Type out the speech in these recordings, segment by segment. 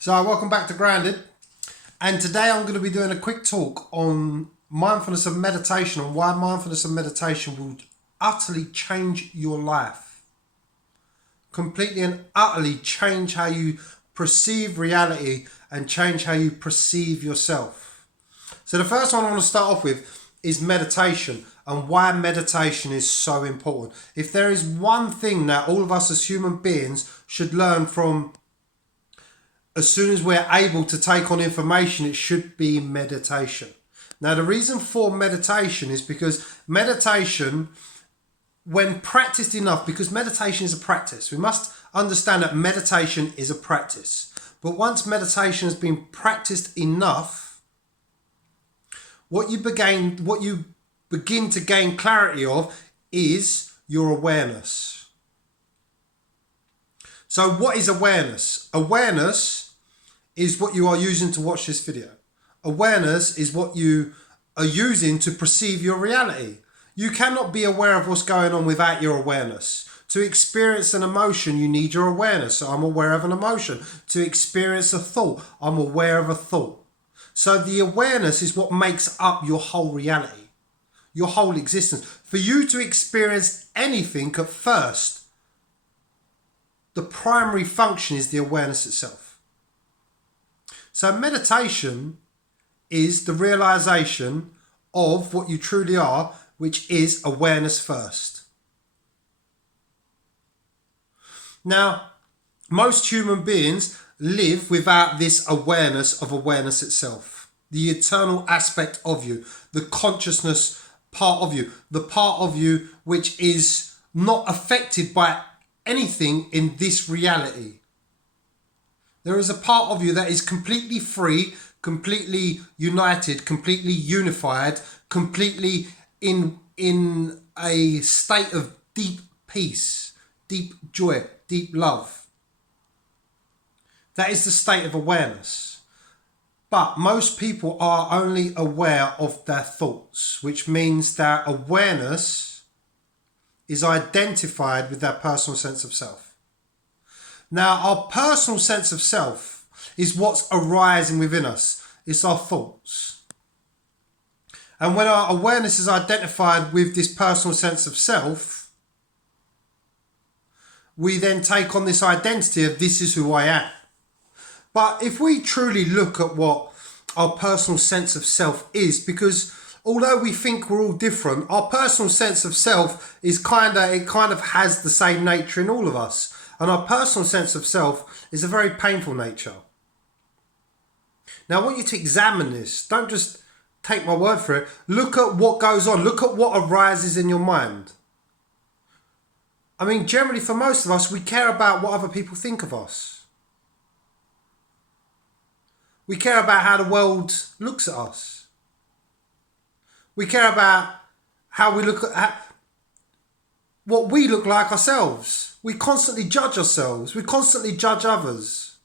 So welcome back to Grounded, and today I'm going to be doing a quick talk on mindfulness and meditation and why mindfulness and meditation will utterly change your life. Completely and utterly change how you perceive reality and change how you perceive yourself. So the first one I want to start off with is meditation and why meditation is so important. If there is one thing that all of us as human beings should learn from as soon as we're able to take on information, it should be meditation. Now, the reason for meditation is because meditation, when practiced enough, because meditation is a practice, we must understand that meditation is a practice. But once meditation has been practiced enough, what you begin to gain clarity of is your awareness. So what is awareness? Awareness is what you are using to watch this video. Awareness is what you are using to perceive your reality. You cannot be aware of what's going on without your awareness. To experience an emotion, you need your awareness. So I'm aware of an emotion. To experience a thought, I'm aware of a thought. So the awareness is what makes up your whole reality, your whole existence. For you to experience anything at first, the primary function is the awareness itself. So meditation is the realization of what you truly are, which is awareness first. Now, most human beings live without this awareness of awareness itself, the eternal aspect of you, the consciousness part of you, the part of you which is not affected by anything in this reality. There is a part of you that is completely free, completely united, completely unified, completely in a state of deep peace, deep joy, deep love. That is the state of awareness. But most people are only aware of their thoughts, which means that awareness is identified with their personal sense of self. Now, our personal sense of self is what's arising within us. It's our thoughts. And when our awareness is identified with this personal sense of self, we then take on this identity of this is who I am. But if we truly look at what our personal sense of self is, because although we think we're all different, our personal sense of self is kind of has the same nature in all of us. And our personal sense of self is a very painful nature. Now, I want you to examine this. Don't just take my word for it. Look at what goes on. Look at what arises in your mind. I mean, generally for most of us, we care about what other people think of us. We care about how the world looks at us. We care about how we look at what we look like ourselves. We constantly judge ourselves. We constantly judge others.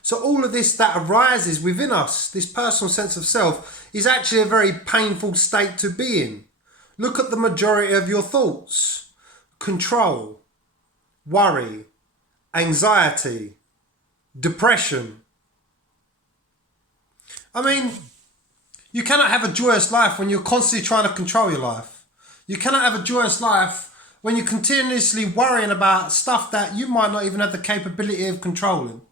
So all of this that arises within us, this personal sense of self, is actually a very painful state to be in. Look at the majority of your thoughts. Control, worry, anxiety, depression. I mean, you cannot have a joyous life when you're constantly trying to control your life. You cannot have a joyous life when you're continuously worrying about stuff that you might not even have the capability of controlling.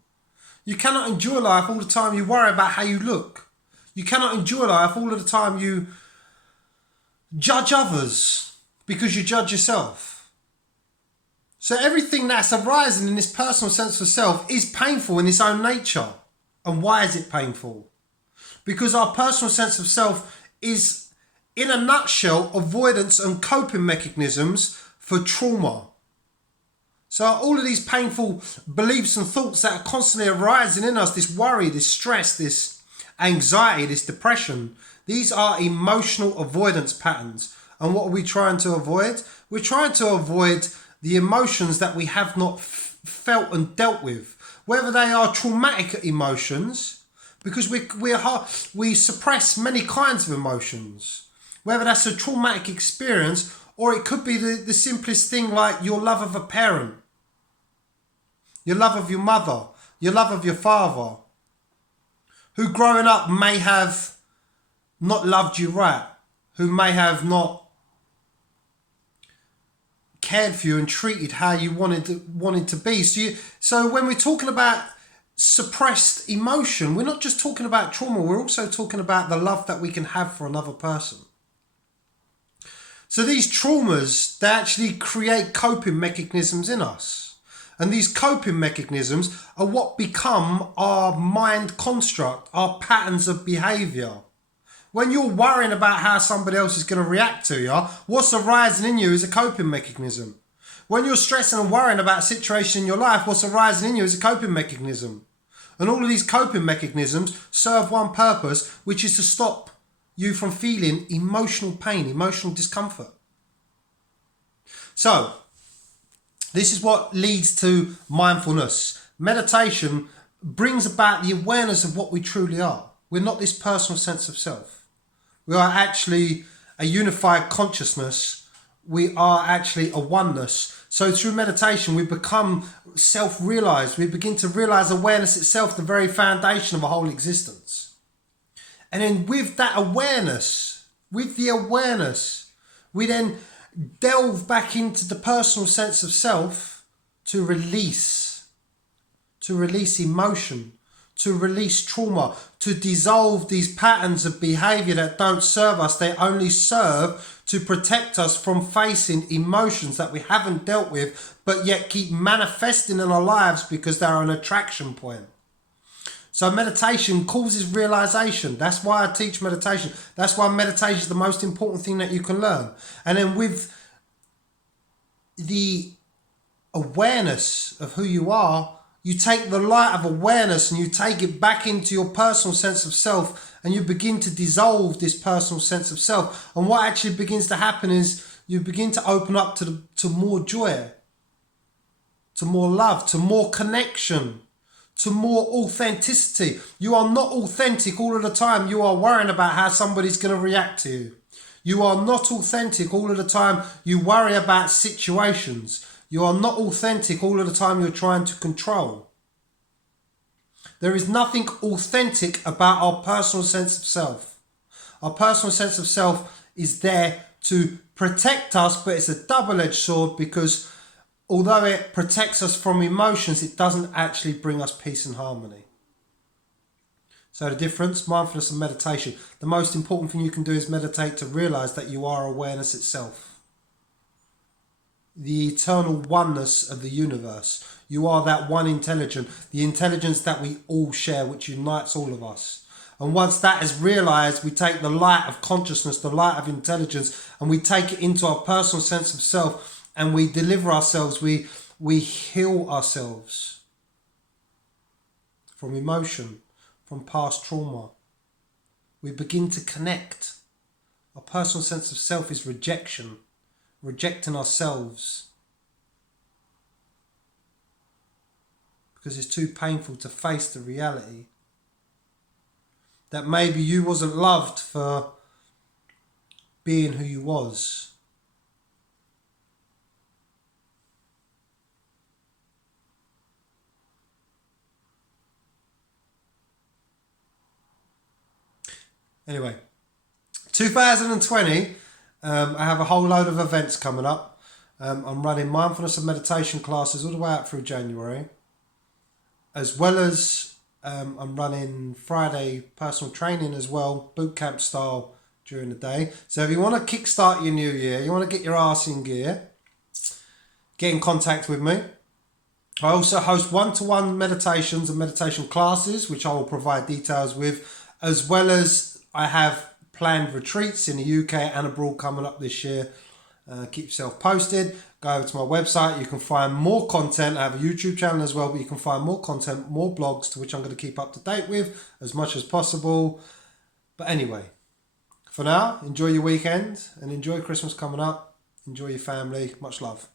You cannot enjoy life all the time you worry about how you look. You cannot enjoy life all of the time you judge others because you judge yourself. So everything that's arising in this personal sense of self is painful in its own nature. And why is it painful? Because our personal sense of self is, in a nutshell, avoidance and coping mechanisms for trauma. So all of these painful beliefs and thoughts that are constantly arising in us, this worry, this stress, this anxiety, this depression, these are emotional avoidance patterns. And what are we trying to avoid? We're trying to avoid the emotions that we have not felt and dealt with, whether they are traumatic emotions, because we suppress many kinds of emotions. Whether that's a traumatic experience, or it could be the simplest thing like your love of a parent. your love of your mother, your love of your father, who growing up may have not loved you right, who may have not cared for you and treated how you wanted to be. So when we're talking about suppressed emotion, we're not just talking about trauma, we're also talking about the love that we can have for another person. So these traumas, they actually create coping mechanisms in us. And these coping mechanisms are what become our mind construct, our patterns of behavior. When you're worrying about how somebody else is going to react to you, what's arising in you is a coping mechanism. When you're stressing and worrying about a situation in your life, what's arising in you is a coping mechanism. And all of these coping mechanisms serve one purpose, which is to stop you from feeling emotional pain, emotional discomfort. So, this is what leads to mindfulness. Meditation brings about the awareness of what we truly are. We're not this personal sense of self. We are actually a unified consciousness. We are actually a oneness. So through meditation, we become self-realized. We begin to realize awareness itself, the very foundation of a whole existence. And then with that awareness, with the awareness, we then delve back into the personal sense of self to release emotion, to release trauma, to dissolve these patterns of behavior that don't serve us. They only serve to protect us from facing emotions that we haven't dealt with, but yet keep manifesting in our lives because they're an attraction point. So meditation causes realization. That's why I teach meditation. That's why meditation is the most important thing that you can learn. And then with the awareness of who you are, you take the light of awareness and you take it back into your personal sense of self, and you begin to dissolve this personal sense of self. And what actually begins to happen is you begin to open up to more joy, to more love, to more connection, to more authenticity. You are not authentic all of the time. You are worrying about how somebody's going to react to you. You are not authentic all of the time. You worry about situations. You are not authentic all of the time. You're trying to control. There is nothing authentic about our personal sense of self. Our personal sense of self is there to protect us, but it's a double-edged sword, because although it protects us from emotions, it doesn't actually bring us peace and harmony. So the difference, mindfulness and meditation. The most important thing you can do is meditate to realize that you are awareness itself. The eternal oneness of the universe. You are that one intelligence, the intelligence that we all share, which unites all of us. And once that is realized, we take the light of consciousness, the light of intelligence, and we take it into our personal sense of self, and we deliver ourselves, we heal ourselves from emotion, from past trauma. We begin to connect. Our personal sense of self is rejection, rejecting ourselves because it's too painful to face the reality that maybe you wasn't loved for being who you was. Anyway, 2020, I have a whole load of events coming up. I'm running mindfulness and meditation classes all the way out through January, as well as I'm running Friday personal training as well, boot camp style during the day. So if you want to kickstart your new year, you want to get your arse in gear, get in contact with me. I also host one-to-one meditations and meditation classes, which I will provide details with, as well as I have planned retreats in the UK and abroad coming up this year. Keep yourself posted. Go over to my website. You can find more content. I have a YouTube channel as well, but you can find more content, more blogs, to which I'm going to keep up to date with as much as possible. But anyway, for now, enjoy your weekend and enjoy Christmas coming up. Enjoy your family. Much love.